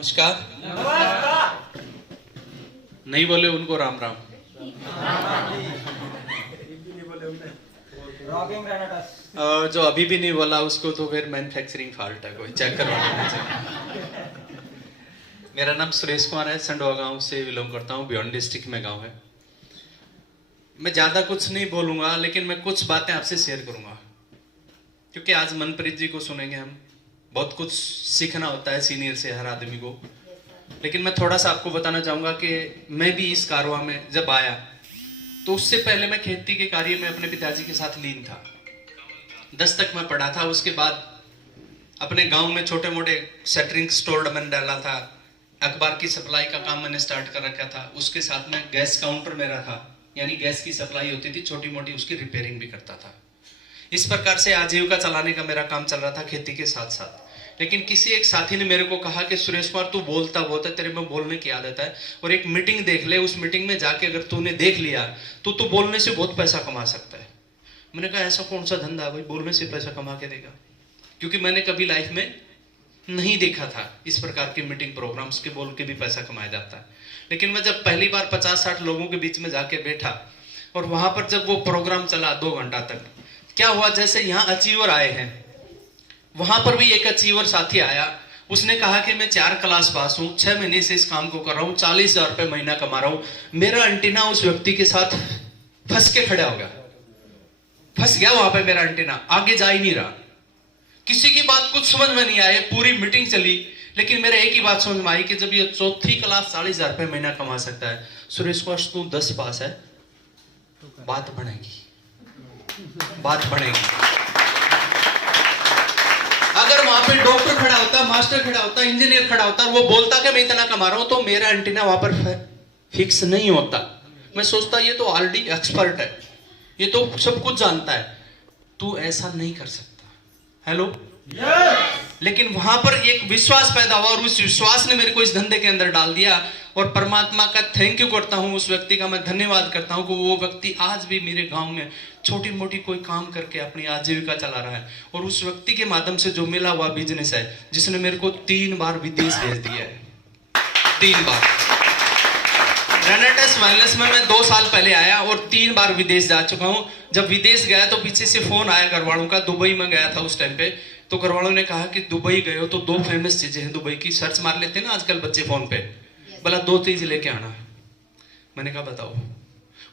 नमस्कार। नहीं बोले उनको राम राम। और जो अभी भी नहीं बोला उसको तो फिर मैन्युफैक्चरिंग फॉल्ट है, कोई चेक करवाना चाहिए। मेरा नाम सुरेश कुमार है, संडवा गांव से बिलोंग करता हूँ, बियॉन्ड डिस्ट्रिक्ट में गांव है। मैं ज्यादा कुछ नहीं बोलूंगा, लेकिन मैं कुछ बातें आपसे शेयर करूंगा, क्योंकि आज मनप्रीत जी को सुनेंगे हम। बहुत कुछ सीखना होता है सीनियर से हर आदमी को। लेकिन मैं थोड़ा सा आपको बताना चाहूंगा कि मैं भी इस कारवां में जब आया तो उससे पहले मैं खेती के कार्य में अपने पिताजी के साथ लीन था। 10 तक मैं पढ़ा था। उसके बाद अपने गांव में छोटे मोटे शटरिंग स्टोर मैंने डाला था, अखबार की सप्लाई का काम मैंने स्टार्ट कर रखा था। उसके साथ में गैस काउंटर मेरा था, यानी गैस की सप्लाई होती थी छोटी मोटी, उसकी रिपेयरिंग भी करता था। इस प्रकार से आजीविका चलाने का मेरा काम चल रहा था खेती के साथ साथ। लेकिन किसी एक साथी ने मेरे को कहा कि सुरेश कुमार तू बोलता बहुत है, तेरे में बोलने की आदत है, और एक मीटिंग देख ले, उस मीटिंग में जाके अगर तूने देख लिया तो तू बोलने से बहुत पैसा कमा सकता है। मैंने कहा ऐसा कौन सा धंधा है भाई बोलने से पैसा कमा के देगा, क्योंकि मैंने कभी लाइफ में नहीं देखा था इस प्रकार के मीटिंग प्रोग्राम्स के बोल के भी पैसा कमाया जाता है। लेकिन मैं जब पहली बार 50-60 लोगों के बीच में जाके बैठा और वहां पर जब वो प्रोग्राम चला 2 घंटा तक, क्या हुआ, जैसे यहाँ अचीवर आए हैं वहां पर भी एक अचीवर साथी आया। उसने कहा कि मैं 4 क्लास पास हूं, 6 महीने से इस काम को कर रहा हूं, 40,000 रुपए महीना कमा रहा हूं। मेरा एंटीना उस व्यक्ति के साथ फंस के खड़ा हो गया, फंस गया वहां पे मेरा एंटीना, आगे जा ही नहीं रहा। किसी की बात कुछ समझ में नहीं आए, पूरी मीटिंग चली, लेकिन मेरे एक ही बात समझ में आई कि जब ये 4थी क्लास 40,000 रुपए महीना कमा सकता है, सुरेश कुमार तू 10 पास है, बात बनेगी, बात बनेगी। अगर वहां पे डॉक्टर खड़ा होता, मास्टर खड़ा होता, इंजीनियर खड़ा होता और वो बोलता कि मैं इतना कमा रहा हूं, तो मेरा एंटीना वहां पर फिक्स नहीं होता। मैं सोचता ये तो ऑलरेडी एक्सपर्ट है, ये तो सब कुछ जानता है, तू ऐसा नहीं कर सकता। हेलो लेकिन वहां पर एक विश्वास पैदा हुआ और उस विश्वास ने मेरे को इस धंधे के अंदर डाल दिया। और परमात्मा का थैंक यू करता हूं, उस व्यक्ति का मैं धन्यवाद करता हूं कि वो व्यक्ति आज भी मेरे गांव में छोटी मोटी कोई काम करके अपनी आजीविका चला रहा है। और उस व्यक्ति के माध्यम से जो मिला हुआ बिजनेस है, जिसने मेरे को 3 बार विदेश भेज दिया है, 3 बार। रेनेटेस वेलनेस में मैं 2 साल पहले आया और 3 बार विदेश जा चुका हूं। जब विदेश गया तो पीछे से फोन आया घर वालों का, दुबई में गया था उस टाइम पे, तो घर वालों ने कहा कि दुबई गए हो तो 2 फेमस चीजें हैं दुबई की, सर्च मार लेते हैं ना आजकल बच्चे फोन पे, बोला 2 चीज लेके आना। मैंने कहा बताओ।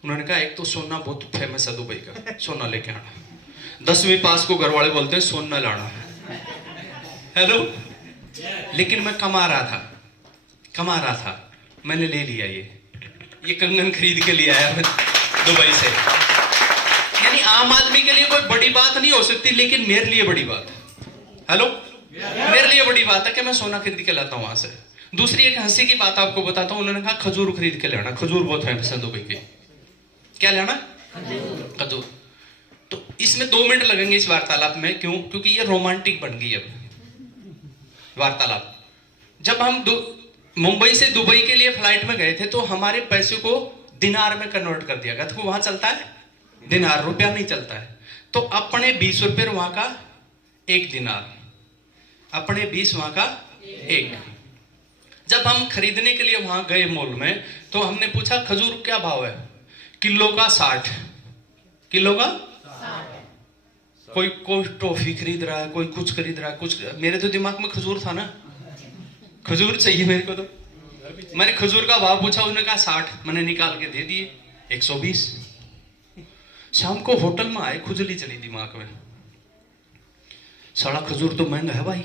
उन्होंने कहा एक तो सोना बहुत फेमस है दुबई का, सोना लेके आना। 10वीं पास को घर वाले बोलते हैं सोना लाना। हेलो लेकिन मैं कमा रहा था, मैंने ले लिया ये कंगन खरीद के लिया है दुबई से। यानी आम आदमी के लिए कोई बड़ी बात नहीं हो सकती, लेकिन मेरे लिए बड़ी बात है। हेलो मेरे लिए बड़ी बात है कि मैं सोना खरीद के लाता हूं वहां से। दूसरी एक हंसी की बात आपको बताता हूं, उन्होंने कहा खजूर खरीद के लाना, खजूर बहुत फेमस है दुबई के। क्या लाना? खजूर। तो इसमें 2 मिनट लगेंगे इस वार्तालाप में, क्यों? क्योंकि ये रोमांटिक बन गई अब वार्तालाप। जब हम मुंबई से दुबई के लिए फ्लाइट में गए थे तो हमारे पैसे को दिनार में कन्वर्ट कर दिया गया। तो वहां चलता है दिनार, रुपया नहीं चलता है। तो अपने 20 रुपये वहां का 1 दिनार, अपने 20 वहां का 1। जब हम खरीदने के लिए वहां गए मॉल में तो हमने पूछा खजूर क्या भाव है? किलो का 60। किलो का 60। कोई टॉफी खरीद रहा है, कोई कुछ खरीद रहा है, कुछ। मेरे तो दिमाग में खजूर था ना, खजूर चाहिए मेरे को। तो मैंने खजूर का भाव पूछा, उन्होंने कहा 60। मैंने निकाल के दे दिए 120। शाम को होटल में आए, खुजली चली दिमाग में, साला खजूर तो महंगा है भाई।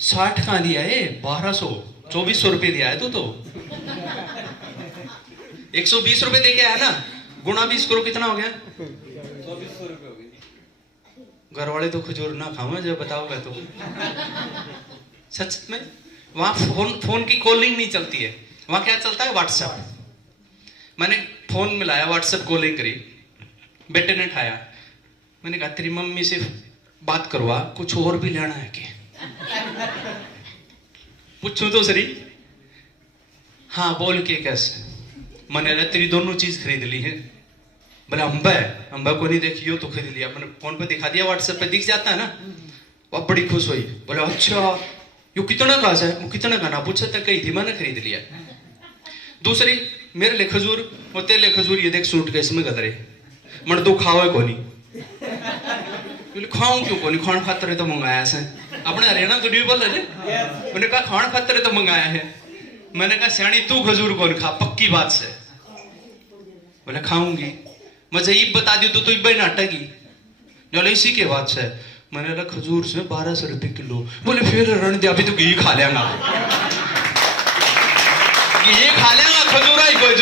60 कहां दिया है? 1200, 2400 रुपए दिया है तो 120 रुपए दे के आया ना, गुणा 20 करो, कितना हो गया? 2400 रुपए हो गए। घर वाले तो खजूर ना खाओ जब बताओगे तो। सच में वहां फोन की कॉलिंग नहीं चलती है, वहां क्या चलता है? व्हाट्सएप। मैंने फोन मिलाया, व्हाट्सएप कॉलिंग करी, बेटे ने उठाया। मैंने कहा तेरी मम्मी से बात करवा, कुछ और भी लेना है क्या? पूछूं तो सही। हाँ बोल के कैसे? मैंने तेरी दोनों चीज खरीद ली है। बोले अंबा को नहीं देखियो तो खरीद लिया। मैंने फोन पे दिखा दिया, व्हाट्सएप पे दिख जाता है ना। वो बड़ी खुश हुई, बोले अच्छा यो कितना का है, वो कितना का ना पूछा तक कही थी, मैंने खरीद लिया। दूसरी, मेरे लिए खजूर और तेरे लिए खजूर, ये देख सूटकेस में गदरे, मन तू खाओ कोनी। खाऊं क्यों कोनी, खान खातर तो मंगाया है, अपने हरियाणा तो नहीं बोल रहे। मैंने कहा खान खातर तो मंगाया है। मैंने कहा सियाणी तू खजूर कौन खा, पक्की बात से। बोले खाऊंगी। मैं जब बता दी तो इब्बे नाटेगी, जो इसी के बाद से। मैंने कहा खजूर से 1200 रुपये किलो। बोले फिर रण दिया, अभी तो घी खा लेंगा, घी खा लेंगा, खजूर आई कोई